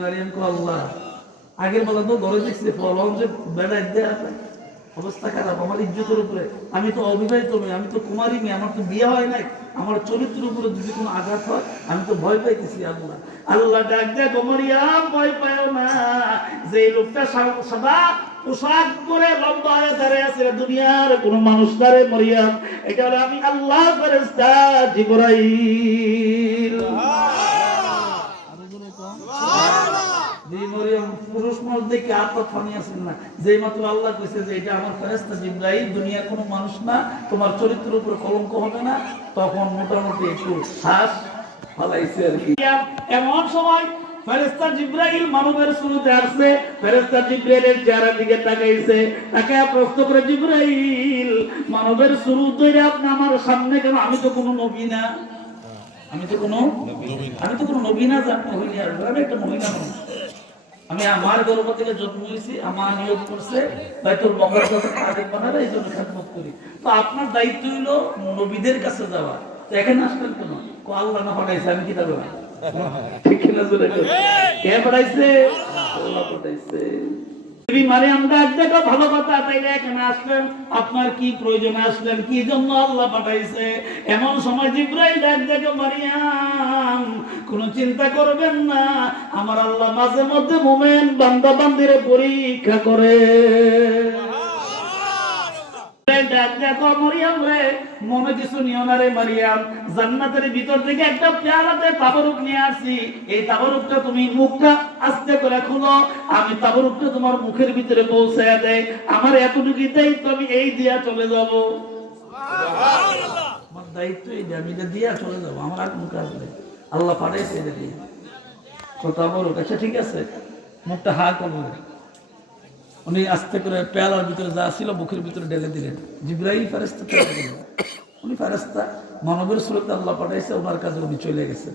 মারিয়াম কো আল্লাহ আগের বেলা তো ধরে দেখছি ফলন যে বেড়াই দেয়া অবস্থা খারাপ, আমার ইজ্জতের উপরে। আমি তো অবিবাহিত মেয়ে, আমি তো কুমারী মেয়ে, আমার তো বিয়ে হয় নাই। আমার চরিত্রের উপরে যদি কোনো আঘাত হয় আমি তো ভয় পাইতেছি। আল্লাহ আল্লাহ ডাক দেয়, মরিয়ম ভয় পাও না, যে লোকটা সাদা পোশাক পরে লম্বা হয়ে দাঁড়িয়ে আছে দুনিয়ার কোন মানুষ দাঁড়ে মরিয়ম, এটা হলো আমি আল্লাহ ফেরেশতা জিবরাইল। পুরুষ মানুষ দেখে আত্মফানি আছেন না, যে মাত্র আল্লাহ কইছে যে এটা আমার ফেরেশতা জিবরাইল, দুনিয়ার কোনো মানুষ না, তোমার চরিত্রের উপরে কলঙ্ক হবে না, তখন মোটামুটি একটু শ্বাস ফলাইছে আর কি। এমন সময় ফেরেশতা জিবরাইল মানবের শুরুতে আসছে, ফেরেশতা জিবরাইলের চেহারার দিকে তাকাইছে, তাকায় প্রশ্ন করে, জিবরাইল মানবের শুরু ধরে আপনি আমার সামনে কেন? আমি তো কোনো নবী না, আমি তো কোনো নবী না, জানতে হইনি আসবে, আমি একটা মহিলা মানুষ, আমি আমার গর্ভ থেকে জন্ম হয়েছি, আমার নিয়োগ করছে বাইতুল মুকাদ্দাস খাদেম বানালে, এই জন্য খেদমত করি। তো আপনার দায়িত্ব হলো নবীদের কাছে যাওয়া, তো এখানে আসলেন কেন? আল্লাহ না পাঠাইছে, আমি কি করব? ঠিক না? জোরে কে পাঠাইছে? আল্লাহ পাঠাইছে। মারিয়াম ডাক দেখো, ভালো কথা, তাইলে এখানে আসলেন, আপনার কি প্রয়োজনে আসলেন, কি জন্য আল্লাহ পাঠাইছে? এমন সময় জিবরাইল ডাক দেখো, মারিয়াম কোনো চিন্তা করবেন না, আমার আল্লাহ মাঝে মধ্যে মুমিন বান্দা বান্দিরে পরীক্ষা করে। ডাক দেখো, মারিয়াম রে, মনে কিছু নিও না রে মারিয়াম, জান্নাতের ভিতর থেকে একটা পেয়ালাতে তাবারুক নিয়ে আসি, এই তাবারুকটা তুমি মুখটা আস্তে করে খুলো, আমি তাবারুকটা তোমার মুখের ভিতরে পৌঁছায়া দেয়, আমার এতটুকু দায়িত্ব, আমি এই দিয়া চলে যাব। সুবহানাল্লাহ, আমার দায়িত্ব এই যে আমি এটা দিয়া চলে যাব, আমার আর কোনো কাজ নেই, আল্লাহ পাঠাইছে এটা দিয়ে। তাবারুক, আচ্ছা ঠিক আছে, মুখটা হা করবো। উনি আস্তে করে পেয়ালার ভিতরে যা ছিল মুখের ভিতরে ঢেলে দিলেন। জিবরাইল ফেরেশতা চলে গেলেন, উনি ফেরেশতা মানবের সুরতে আল্লাহ পাঠাইছে, ওনার কাজে উনি চলে গেছেন।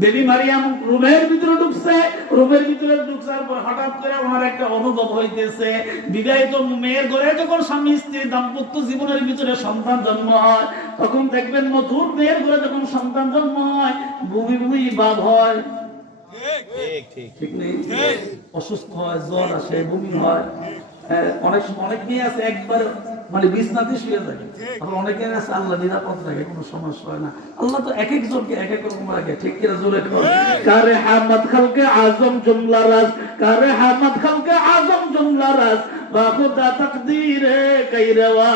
দেবী মারিয়াম রুমের ভিতরে ঢুকছে, রুমের ভিতরে ঢুকছার পর হঠাৎ করে ওনার একটা অনুভব হইতেছে, বিবাহিত মেয়ের ঘরে যখন স্বামী স্ত্রী দাম্পত্য জীবনের ভিতরে সন্তান জন্ম হয়, তখন দেখবেন নতুন মেয়ের ঘরে যখন সন্তান জন্ম হয়, বমি বমি ভাব হয়, ঠিক নেই? অসুস্থ হয়, জ্বর আসে, বমি হয়। অনেক সময় অনেক মেয়ে আছে একবার মানে বিছনাতে শুয়ে থাকে, আবার অনেকে আছে আল্লাহ নিরাপদ রাখে, কোনো সমস্যা হয় না। আল্লাহ তো এক একজনকে এক এক রকম রাখে, ঠিক কিনা? জোরে কারে হামাদ খালকে আজম জুমলা রাজ, কারে হামাদ খালকে আজম জুমলা রাজ, বা খুদা তাকদীরে কাইরওয়া।